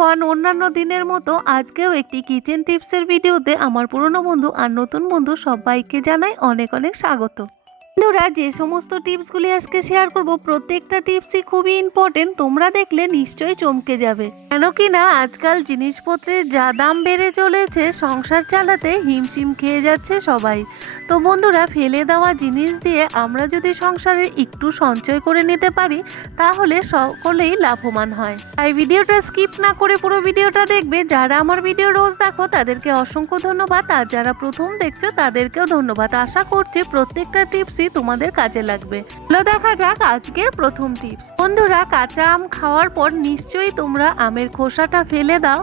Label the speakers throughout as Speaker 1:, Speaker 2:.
Speaker 1: Everyone, অন্যান্য দিনের মতো আজকেও একটি কিচেন টিপসের ভিডিওতে আমার পুরনো বন্ধু আর নতুন বন্ধু সবাইকে জানাই অনেক অনেক স্বাগত। বন্ধুরা, যে সমস্ত টিপসগুলি আজকে শেয়ার করব, প্রত্যেকটা টিপসই খুবই ইম্পর্টেন্ট তোমরা দেখলে নিশ্চয়ই চমকে যাবে। কেন কি না, আজকাল জিনিসপত্রের যা দাম বেড়ে চলেছে, সংসার চালাতে হিমশিম খেয়ে যাচ্ছে সবাই। তো বন্ধুরা, ফেলে দেওয়া জিনিস দিয়ে আমরা যদি সংসারে একটু সঞ্চয় করে নিতে পারি, তাহলে সকলেই লাভবান হয়। তাই ভিডিওটা স্কিপ না করে পুরো ভিডিওটা দেখবে। যারা আমার ভিডিও রোজ দেখো, তাদেরকে অসংখ্য ধন্যবাদ। আর যারা প্রথম দেখছ, তাদেরকেও ধন্যবাদ। আশা করছি প্রত্যেকটা টিপসই তোমাদের কাজে লাগবে। চলো দেখা যাক আজকের প্রথম টিপস বন্ধুরা, কাঁচা আম খাওয়ার পর নিশ্চয়ই তোমরা আমের খোসাটা ফেলে দাও।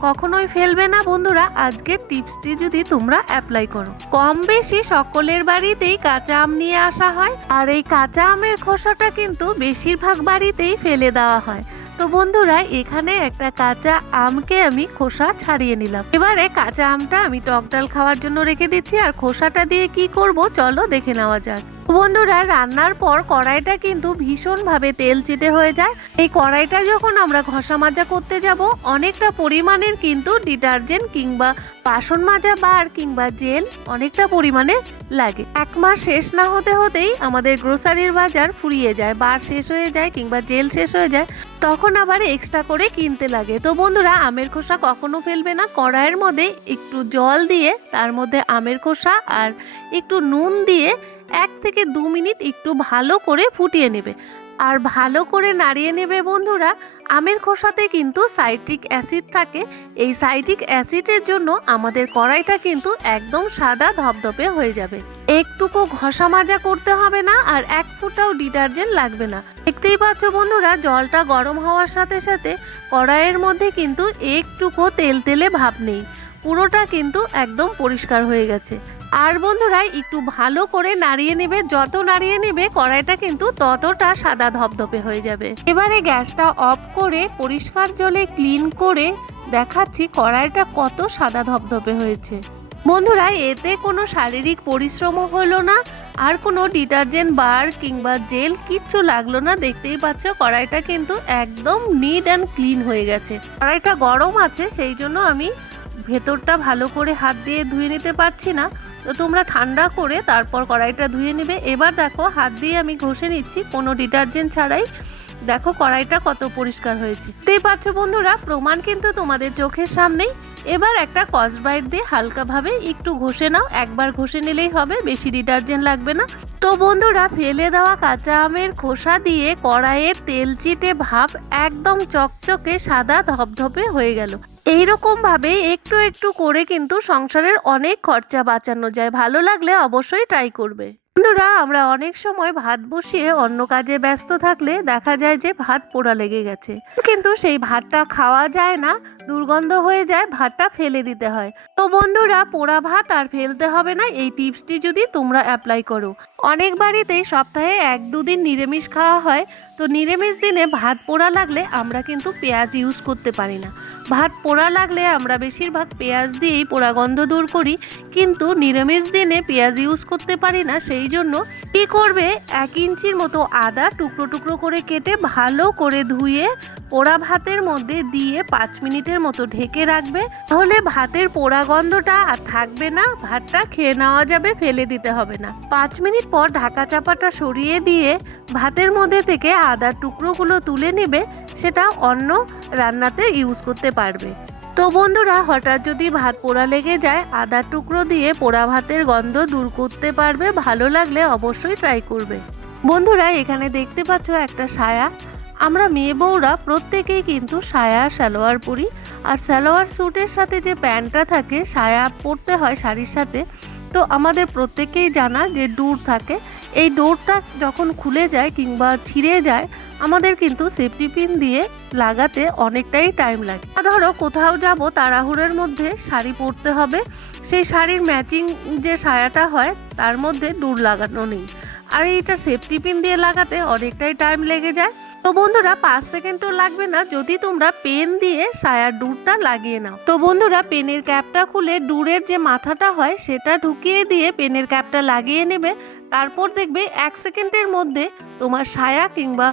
Speaker 1: কখনোই ফেলবে না বন্ধুরা, আজকের টিপসটি যদি তোমরা অ্যাপ্লাই করো। কম বেশি সকলের বাড়িতেই কাঁচা আম নিয়ে আসা হয়। আর এই কাঁচা আমের খোসাটা কিন্তু বেশিরভাগ বাড়িতেই ফেলে দেওয়া হয়। তো বন্ধুরা, এখানে একটা কাঁচা আমকে আমি খোসা ছাড়িয়ে নিলাম। এবারে কাঁচা আমটা আমি টক ডাল খাওয়ার জন্য রেখে দিচ্ছি, আর খোসাটা দিয়ে কি করব চলো দেখে নেওয়া যাক। বন্ধুরা, রান্নার পর কড়াইটা কিন্তু ভীষণভাবে তেল চিটে হয়ে যায়। এই কড়াইটা যখন আমরা ঘষা মাজা করতে যাব, অনেকটা পরিমাণের কিন্তু ডিটারজেন্ট কিংবা বাসন মাজা বার কিংবা জেল অনেকটা পরিমাণে লাগে। এক মাস শেষ না হতে হতেই আমাদের গ্রোসারির বাজার ফুরিয়ে যায়, বার শেষ হয়ে যায় কিংবা জেল শেষ হয়ে যায়, তখন আবার এক্সট্রা করে কিনতে লাগে। তো বন্ধুরা, আমের খোসা কখনো ফেলবে না। কড়াইয়ের মধ্যে একটু জল দিয়ে, তার মধ্যে আমের খোসা আর একটু নুন দিয়ে এক থেকে দু মিনিট একটু ভালো করে ফুটিয়ে নেবে। আর ভালো করে নাড়িয়ে নেবে বন্ধুরা, আমের খোসাতে কিন্তু সাইট্রিক অ্যাসিড থাকে। এই সাইট্রিক অ্যাসিডের জন্য আমাদের কড়াইটা কিন্তু একদম সাদা ধপধপে হয়ে যাবে। একটুকু ঘষা মাজা করতে হবে না আর এক ফুটাও ডিটারজেন্ট লাগবে না। দেখতেই পাচ্ছ বন্ধুরা, জলটা গরম হওয়ার সাথে সাথে কড়াইয়ের মধ্যে কিন্তু একটুকু তেল তেলে ভাব নেই। পুরোটা কিন্তু একদম পরিষ্কার হয়ে গেছে। আর বন্ধুরা, একটু ভালো করে নাড়িয়ে নেবে, যত নাড়িয়ে নেবে, কড়াইটা কিন্তু ততটা সাদা ধপধপে হয়ে যাবে। এবারে গ্যাসটা অফ করে, পরিষ্কার জলে ক্লিন করে দেখাচ্ছি কড়াইটা কত সাদা ধপধপে হয়েছে। বন্ধুরা, এতে কোনো শারীরিক পরিশ্রমও হলো না, আর কোনো ডিটারজেন্ট, বার কিংবা জেল কিচ্ছু লাগল না। দেখতেই পাচ্ছ, কড়াইটা কিন্তু একদম নিট অ্যান্ড ক্লিন হয়ে গেছে। কড়াইটা গরম আছে, সেই জন্য আমি ভেতরটা ভালো করে হাত দিয়ে ধুয়ে নিতে পারছি না। তো তোমরা ঠান্ডা করে তারপর কড়াইটা ধুয়ে নেবে। এবার দেখো, হাত দিয়ে আমি ঘষে নিচ্ছি, কোনো ডিটারজেন্ট ছাড়াই। দেখো কড়াইটা কত পরিষ্কার হয়েছে। দেখতেই পাচ্ছ বন্ধুরা, প্রমাণ কিন্তু তোমাদের চোখের সামনেই। এবার একটা কসব্রাইট দিয়ে হালকাভাবে একটু ঘষে নাও। একবার ঘষে নিলেই হবে, বেশি ডিটারজেন্ট লাগবে না। তো বন্ধুরা, ফেলে দেওয়া কাঁচা আমের খোসা দিয়ে কড়াইয়ের তেল চিটে ভাব একদম চকচকে সাদা ধপধপে হয়ে গেল। এইরকম ভাবে একটু একটু করে কিন্তু সংসারের অনেক খরচা বাঁচানো যায়। ভালো লাগলে অবশ্যই ট্রাই করবে। বন্ধুরা, আমরা অনেক সময় ভাত বসিয়ে অন্য কাজে ব্যস্ত থাকলে দেখা যায় যে ভাত পোড়া লেগে গেছে। কিন্তু সেই ভাতটা খাওয়া যায় না, দুর্গন্ধ হয়ে যায়, ভাতটা ফেলে দিতে হয়। তো বন্ধুরা, পোড়া ভাত আর ফেলতে হবে না, এই টিপসটি যদি তোমরা অ্যাপ্লাই করো। অনেক বাড়িতেই সপ্তাহে এক দুদিন নিরামিষ খাওয়া হয়। তো নিরামিষ দিনে ভাত পোড়া লাগলে আমরা কিন্তু পেঁয়াজ ইউজ করতে পারি না। ভাত পোড়া লাগলে আমরা বেশিরভাগ পেঁয়াজ দিয়েই পোড়া গন্ধ দূর করি, কিন্তু নিরামিষ দিনে পেঁয়াজ ইউজ করতে পারি না, সেই জন্য কী করবে? এক ইঞ্চির মতো আদা টুকরো টুকরো করে কেটে ভালো করে ধুয়ে পোড়া ভাতের মধ্যে দিয়ে পাঁচ মিনিটের মতো ঢেকে রাখবে। তাহলে ভাতের পোড়া গন্ধটা আর থাকবে না, ভাতটা খেয়ে নেওয়া যাবে, ফেলে দিতে হবে না। পাঁচ মিনিট পর ঢাকা চাপাটা সরিয়ে দিয়ে ভাতের মধ্যে থেকে আদার টুকরোগুলো তুলে নেবে। সেটা অন্য রান্নাতে ইউজ করতে পারবে। তো বন্ধুরা, হঠাৎ যদি ভাত পোড়া লেগে যায় আদার টুকরো দিয়ে পোড়া ভাতের গন্ধ দূর করতে পারবে, ভালো লাগলে অবশ্যই ট্রাই করবে। বন্ধুরা, এখানে দেখতে পাচ্ছ একটা সায়া। আমরা মেয়ে বউরা প্রত্যেকেই কিন্তু সায়া সালোয়ার পরি। আর সালোয়ার স্যুটের সাথে যে প্যান্টটা থাকে, সায়া পরতে হয় শাড়ির সাথে। তো আমাদের প্রত্যেকেই জানা যে ডোর থাকে। এই ডোরটা যখন খুলে যায় কিংবা ছিঁড়ে যায়, আমাদের কিন্তু সেফটি পিন দিয়ে লাগাতে অনেকটাই টাইম লাগে। ধরো কোথাও যাব, তাড়াহুড়োর মধ্যে শাড়ি পরতে হবে। সেই শাড়ির ম্যাচিং যে সায়াটা হয়, তার মধ্যে ডোর লাগানো নেই। আর এইটা সেফটি পিন দিয়ে লাগাতে অনেকটাই টাইম লেগে যায়। তো বন্ধুরা, পাঁচ সেকেন্ডও লাগবে না। যদি তোমরা পেন দিয়ে সায়ার ডুরটা লাগিয়ে নাও। তো বন্ধুরা পেনের ক্যাপটা খুলে ডুরের যে মাথাটা হয়, সেটা ঢুকিয়ে দিয়ে পেনের ক্যাপটা লাগিয়ে নেবে। তারপর দেখবে এক সেকেন্ডের মধ্যে তোমার সায়া কিংবা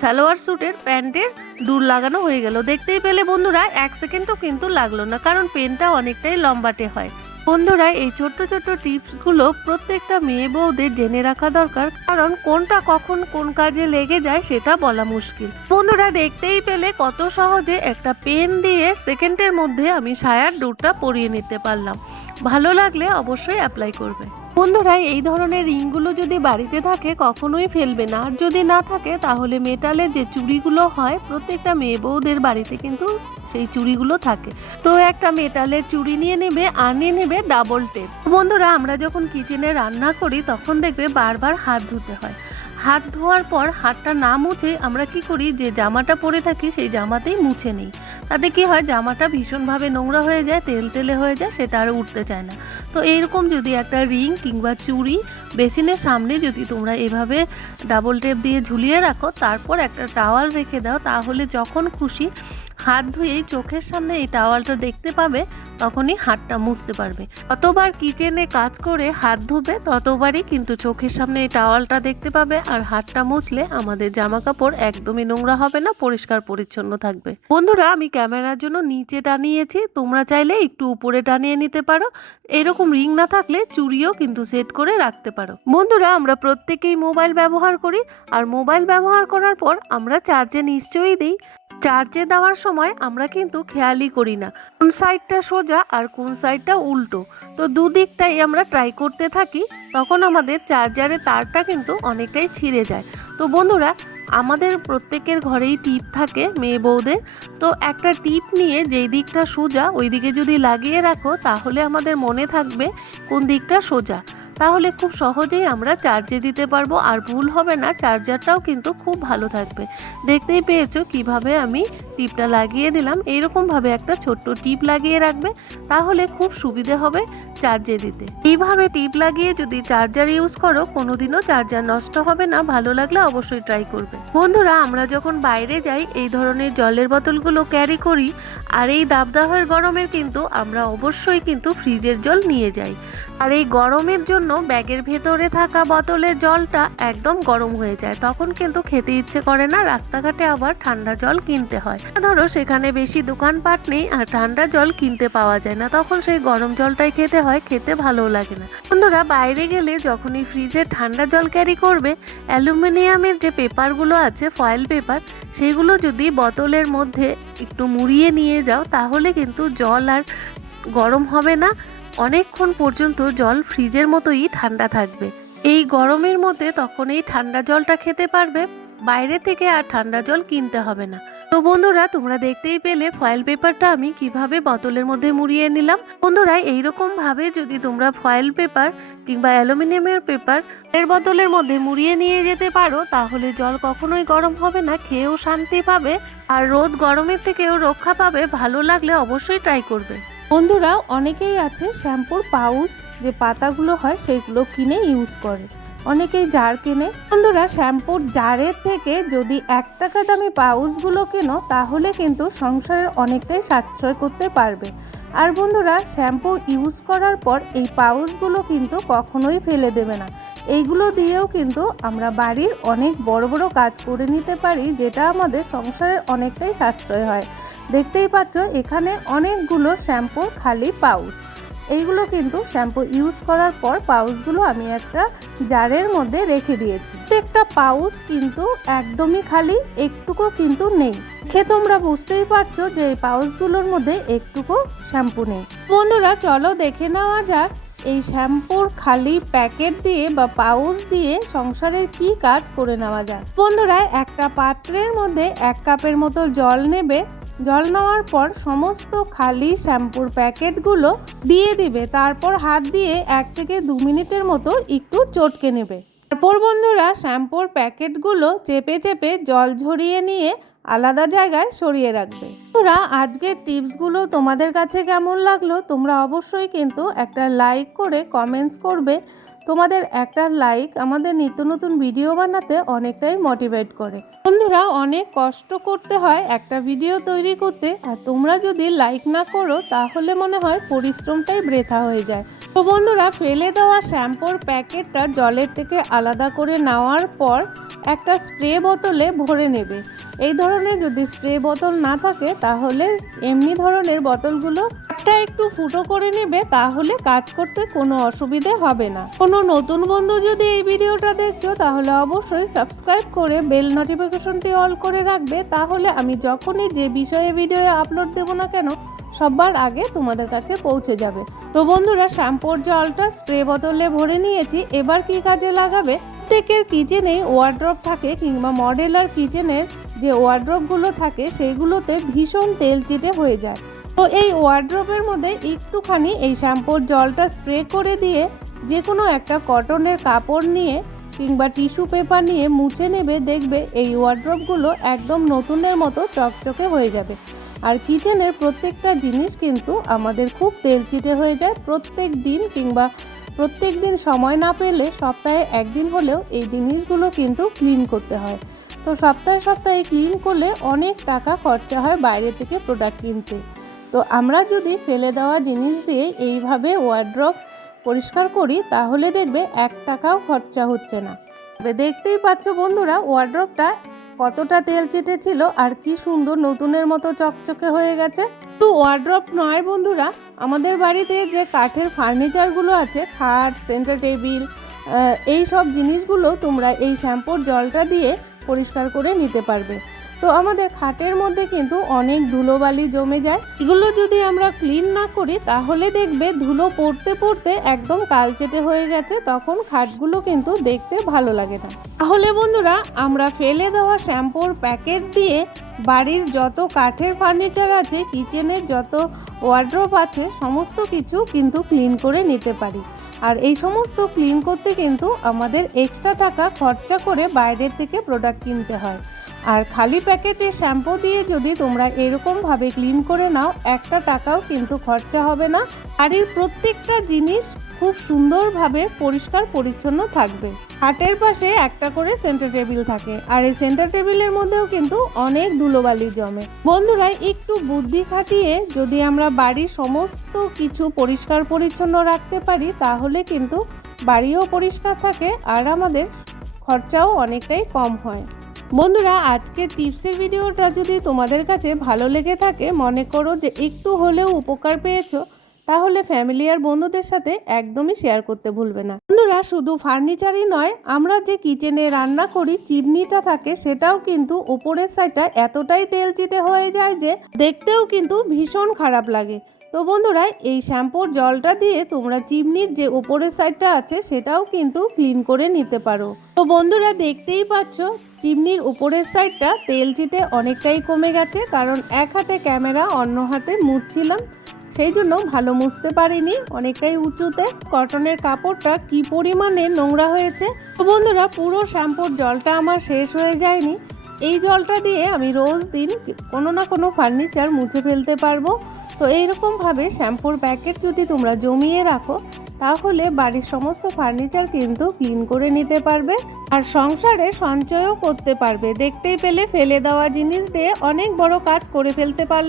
Speaker 1: সালোয়ার স্যুটের প্যান্টের ডুর লাগানো হয়ে গেল। দেখতেই পেলে বন্ধুরা, এক সেকেন্ডও কিন্তু লাগল না, কারণ পেনটা অনেকটাই লম্বাটে হয়। বন্ধুরা, এই ছোট্ট ছোট্ট টিপসগুলো প্রত্যেকটা মেয়ে বউদের জেনে রাখা দরকার, কারণ কোনটা কখন কোন কাজে লেগে যায় সেটা বলা মুশকিল। বন্ধুরা, দেখতেই পেলে কত সহজে একটা পেন দিয়ে সেকেন্ডের মধ্যে আমি সায়ার ডোরটা পরিয়ে নিতে পারলাম। ভালো লাগলে অবশ্যই অ্যাপ্লাই করবে। বন্ধুরা, এই ধরনের রিংগুলো যদি বাড়িতে থাকে, কখনোই ফেলবে না। আর যদি না থাকে, তাহলে মেটালের যে চুড়িগুলো হয়, প্রত্যেকটা মেয়ে বউদের বাড়িতে কিন্তু সেই চুড়িগুলো থাকে। তো একটা মেটালের চুড়ি নিয়ে নেবে আর নিয়ে নেবে ডাবল টেপ বন্ধুরা, আমরা যখন কিচেনে রান্না করি, তখন দেখবে বারবার হাত ধুতে হয়। হাত ধোয়ার পর হাতটা না মুছে আমরা কি করি, যে জামাটা পরে থাকি সেই জামাতেই মুছে নিই। তাতে কি হয়, জামাটা ভীষণভাবে নোংরা হয়ে যায়, তেল তেলে হয়ে যায়, সেটা আর উঠতে চায় না। তো এইরকম যদি একটা রিং কিংবা চুড়ি বেসিনের সামনে যদি তোমরা এভাবে ডাবল টেপ দিয়ে ঝুলিয়ে রাখো, তারপর একটা টাওয়াল রেখে দাও, তাহলে যখন খুশি হাত ধুয়েই চোখের সামনে এই টাওয়ালটা দেখতে পাবে, তখনই হাতটা মুছতে পারবে। যতবার কিচেনে কাজ করে হাত ধুবে, ততবারই কিন্তু চোখের সামনে এই টাওয়ালটা দেখতে পাবে, আর হাতটা মুছলে আমাদের জামা কাপড় একদমই নোংরা হবে না, পরিষ্কার পরিচ্ছন্ন থাকবে। বন্ধুরা, আমি ক্যামেরার জন্য নিচে টানিয়েছি, তোমরা চাইলে একটু উপরে টানিয়ে নিতে পারো। এরকম রিং না থাকলে চুড়িও কিন্তু সেট করে রাখতে পারো। বন্ধুরা, আমরা প্রত্যেকেই মোবাইল ব্যবহার করি, আর মোবাইল ব্যবহার করার পর আমরা চার্জে নিশ্চয়ই দিই। চার্জে দেওয়ার সময় আমরা কিন্তু খেয়ালই করি না। কোন সাইডটা সোজা আর কোন সাইডটা উল্টো। তো দুদিকটাই আমরা ট্রাই করতে থাকি, তখন আমাদের চার্জারের তারটা কিন্তু অনেকটাই ছিঁড়ে যায়। তো বন্ধুরা, আমাদের প্রত্যেকের ঘরেই টিপ থাকে মেয়ে বউদের। তো একটা টিপ নিয়ে যেই দিকটা সোজা, ওই দিকে যদি লাগিয়ে রাখো, তাহলে আমাদের মনে থাকবে কোন দিকটা সোজা। তাহলে খুব সহজেই আমরা চার্জে দিতে পারব। আর ভুল হবে না চার্জারটাও কিন্তু খুব ভালো থাকবে। দেখতেই পেয়েছ কীভাবে আমি টিপটা লাগিয়ে দিলাম। এইরকমভাবে একটা ছোট্ট টিপ লাগিয়ে রাখবে, তাহলে খুব সুবিধে হবে চার্জে দিতে। এইভাবে টিপ লাগিয়ে যদি চার্জার ইউজ করো, কোনোদিনও চার্জার নষ্ট হবে না। ভালো লাগলে অবশ্যই ট্রাই করবে। বন্ধুরা, আমরা যখন বাইরে যাই, এই ধরনের জলের বোতলগুলো ক্যারি করি। আর এই দাবদাহের গরমের কিন্তু আমরা অবশ্যই কিন্তু ফ্রিজের জল নিয়ে যাই। আর এই গরমের জন্য ব্যাগের ভেতরে থাকা বোতলের জলটা একদম গরম হয়ে যায়। তখন কিন্তু খেতে ইচ্ছে করে না, রাস্তাঘাটে আবার ঠান্ডা জল কিনতে হয়। ধরো সেখানে বেশি দোকানপাট নেই আর ঠান্ডা জল কিনতে পাওয়া যায় না, তখন সেই গরম জলটাই খেতে হয়, খেতে ভালো লাগে না। বন্ধুরা, বাইরে গেলে যখনই ফ্রিজে ঠান্ডা জল ক্যারি করবে, অ্যালুমিনিয়ামের যে পেপারগুলো আছে, ফয়েল পেপার, সেগুলো যদি বোতলের মধ্যে একটু মুড়িয়ে নিয়ে যাও, তাহলে কিন্তু জল আর গরম হবে না। অনেকক্ষণ পর্যন্ত জল ফ্রিজের মতোই ঠান্ডা থাকবে। এই গরমের মধ্যে তখন এই ঠান্ডা জলটা খেতে পারবে, বাইরে থেকে আর ঠান্ডা জল কিনতে হবে না। তো বন্ধুরা, তোমরা দেখতেই পেলে ফয়েল পেপারটা আমি কীভাবে বোতলের মধ্যে মুড়িয়ে নিলাম। বন্ধুরা এইরকম ভাবে যদি তোমরা ফয়েল পেপার কিংবা অ্যালুমিনিয়ামের পেপার এর বোতলের মধ্যে মুড়িয়ে নিয়ে যেতে পারো, তাহলে জল কখনোই গরম হবে না, খেয়েও শান্তি পাবে, আর রোদ গরমের থেকেও রক্ষা পাবে। ভালো লাগলে অবশ্যই ট্রাই করবে।
Speaker 2: বন্ধুরা, অনেকেই আছে শ্যাম্পুর পাউচ, যে পাতাগুলো হয় সেইগুলো কিনে ইউজ করে। অনেকেই জার কেনে। বন্ধুরা, শ্যাম্পুর জারের থেকে যদি এক টাকা দামি পাউচগুলো কেনো, তাহলে কিন্তু সংসারের অনেকটাই সাশ্রয় করতে পারবে। আর বন্ধুরা, শ্যাম্পু ইউজ করার পর এই পাউচগুলো কিন্তু কখনোই ফেলে দেবে না। এইগুলো দিয়েও কিন্তু আমরা বাড়ির অনেক বড় বড় কাজ করে নিতে পারি, যেটা আমাদের সংসারের অনেকটাই সাশ্রয় হয়। দেখতেই পাচ্ছ, এখানে অনেকগুলো শ্যাম্পুর খালি পাউচ। এইগুলো কিন্তু শ্যাম্পু ইউজ করার পর পাউচগুলো আমি একটা জারের মধ্যে রেখে দিয়েছি। প্রত্যেকটা পাউচ কিন্তু একদমই খালি, একটুকু কিন্তু নেই। খেয়ে তোমরা বুঝতেই পারছ যে এই পাউচগুলোর মধ্যে একটুকু শ্যাম্পু নেই। বন্ধুরা, চলো দেখে নেওয়া যাক এই শ্যাম্পুর খালি প্যাকেট দিয়ে বা পাউচ দিয়ে সংসারের কি কাজ করে নেওয়া যায়। বন্ধুরা, একটা পাত্রের মধ্যে এক কাপের মতো জল নেবে জল নেওয়ার পর সমস্ত খালি শ্যাম্পুর প্যাকেটগুলো দিয়ে দিবে। তারপর হাত দিয়ে এক থেকে দু মিনিটের মতো একটু চটকে নেবে। তারপর বন্ধুরা শ্যাম্পুর প্যাকেটগুলো চেপে চেপে জল ঝরিয়ে নিয়ে
Speaker 1: আলাদা জায়গায় সরিয়ে রাখবে। তোরা আজকের টিপসগুলো তোমাদের কাছে কেমন লাগল? তোমরা অবশ্যই কিন্তু একটা লাইক করে কমেন্টস করবে। তোমাদের একটা লাইক আমাদের নিত্য নতুন ভিডিও বানাতে অনেকটাই মোটিভেট করে। বন্ধুরা, অনেক কষ্ট করতে হয় একটা ভিডিও তৈরি করতে, আর তোমরা যদি লাইক না করো, তাহলে মনে হয় পরিশ্রমটাই বৃথা হয়ে যায়। তো বন্ধুরা, ফেলে দেওয়া শ্যাম্পুর প্যাকেটটা জলের থেকে আলাদা করে নেওয়ার পর একটা স্প্রে বোতলে ভরে নেবে। এই ধরনের যদি স্প্রে বোতল না থাকে, তাহলে এমনি ধরনের বোতলগুলো একটা একটু ফুটো করে নেবে, তাহলে কাজ করতে কোনো অসুবিধে হবে না। কোনো নতুন বন্ধু যদি এই ভিডিওটা দেখছ, তাহলে অবশ্যই সাবস্ক্রাইব করে বেল নোটিফিকেশনটি অল করে রাখবে। তাহলে আমি যখনই যে বিষয়ে ভিডিও আপলোড দেবো না কেন সবার আগে তোমাদের কাছে পৌঁছে যাবে। তো বন্ধুরা, শ্যাম্পুর জলটা স্প্রে বোতলে ভরে নিয়েছি। এবার কি কাজে লাগাবে? প্রত্যেকের কিচেনেই ওয়ার্ড্রপ থাকে কিংবা মডেলার কিচেনের যে ওয়ার্ড্রপগুলো থাকে সেইগুলোতে ভীষণ তেল চিটে হয়ে যায়। তো এই ওয়ার্ড্রপের মধ্যে একটুখানি এই শ্যাম্পুর জলটা স্প্রে করে দিয়ে যে কোনো একটা কটনের কাপড় নিয়ে কিংবা টিস্যু পেপার নিয়ে মুছে নেবে, দেখবে এই ওয়ার্ড্রপগুলো একদম নতুনের মতো চকচকে হয়ে যাবে। আর কিচেনের প্রত্যেকটা জিনিস কিন্তু আমাদের খুব তেলচিটে হয়ে যায় প্রত্যেক দিন কিংবা প্রত্যেক দিন সময় না পেলে সপ্তাহে একদিন হলেও এই জিনিসগুলো কিন্তু ক্লিন করতে হয়। তো সপ্তাহে সপ্তাহে ক্লিন করলে অনেক টাকা খরচা হয় বাইরে থেকে প্রোডাক্ট কিনতে। তো আমরা যদি ফেলে দেওয়া জিনিস দিয়ে এইভাবে ওয়ার্ড্রপ পরিষ্কার করি, তাহলে দেখবে এক টাকাও খরচা হচ্ছে না। তবে দেখতেই পাচ্ছ বন্ধুরা ওয়ার্ড্রপটা কতটা তেল ছিল আর কি সুন্দর নতুনের মতো চকচকে হয়ে গেছে। তো ওয়ার্ড্রপ নয় বন্ধুরা, আমাদের বাড়িতে যে কাঠের ফার্নিচারগুলো আছে, খাট সেন্টার টেবিল এই সব জিনিসগুলো তোমরা এই শ্যাম্পুর জলটা দিয়ে পরিষ্কার করে নিতে পারবে। তো আমাদের খাটের মধ্যে কিন্তু অনেক ধুলোবালি জমে যায়। এগুলো যদি আমরা ক্লিন না করি, তাহলে দেখবে ধুলো পড়তে পড়তে একদম কালচেটে হয়ে গেছে, তখন খাটগুলো কিন্তু দেখতে ভালো লাগে না। তাহলে বন্ধুরা, আমরা ফেলে দেওয়া শ্যাম্পুর প্যাকেট দিয়ে বাড়ির যত কাঠের ফার্নিচার আছে, কিচেনের যত ওয়ার্ড্রপ আছে, সমস্ত কিছু কিন্তু ক্লিন করে নিতে পারি। আর এই সমস্ত ক্লিন করতে কিন্তু আমাদের এক্সট্রা টাকা খরচা করে বাইরের থেকে প্রোডাক্ট কিনতে হয়। আর খালি প্যাকেটে শ্যাম্পু দিয়ে যদি তোমরা এরকমভাবে ক্লিন করে নাও, একটা টাকাও কিন্তু খরচা হবে না। আর এর প্রত্যেকটা জিনিস খুব সুন্দরভাবে পরিষ্কার, পরিচ্ছন্ন থাকবে। হাটের পাশে একটা করে সেন্টার টেবিল থাকে আর এই সেন্টার টেবিলের মধ্যেও কিন্তু অনেক ধুলোবালি জমে। বন্ধুরা, একটু বুদ্ধি খাটিয়ে যদি আমরা বাড়ির সমস্ত কিছু পরিষ্কার, পরিচ্ছন্ন রাখতে পারি, তাহলে কিন্তু বাড়িও পরিষ্কার থাকে আর আমাদের খরচাও অনেকটাই কম হয়। বন্ধুরা, আজকের টিপসের ভিডিওটা যদি তোমাদের কাছে ভালো লেগে থাকে, মনে করো যে একটু হলেও উপকার পেয়েছ তাহলে ফ্যামিলি আর বন্ধুদের সাথে একদমই শেয়ার করতে ভুলবে না। বন্ধুরা, শুধু ফার্নিচারই নয়, আমরা যে কিচেনে রান্না করি, চিমনিটা থাকে, সেটাও কিন্তু উপরের সাইডটা এতটাই তেল চিটে হয়ে যায় যে দেখতেও কিন্তু ভীষণ খারাপ লাগে। তো বন্ধুরা, এই শ্যাম্পুর জলটা দিয়ে তোমরা চিমনির যে উপরের সাইডটা আছে, সেটাও কিন্তু ক্লিন করে নিতে পারো। তো বন্ধুরা, দেখতেই পাচ্ছ, চিমনির উপরের সাইডটা তেল চিটে অনেকটাই কমে গেছে, কারণ এক হাতে ক্যামেরা অন্য হাতে মুছছিলাম সেই জন্য ভালো মুছতে পারিনি। অনেকটাই উঁচুতে। কটনের কাপড়টা কি পরিমাণে নোংরা হয়েছে? তো বন্ধুরা, পুরো শ্যাম্পুর জলটা আমার শেষ হয়ে যায়নি। এই জলটা দিয়ে আমি রোজ দিন কোনো না কোনো ফার্নিচার মুছে ফেলতে পারব। তো এইরকমভাবে শ্যাম্পুর প্যাকেট যদি তোমরা জমিয়ে রাখো, তাহলে বাড়ির সমস্ত ফার্নিচার কিন্তু ক্লিন করে নিতে পারবে আর সংসারে সঞ্চয়ও করতে পারবে। দেখতেই পেলে ফেলে দেওয়া জিনিস দিয়ে অনেক বড় কাজ করে ফেলতে পারলে।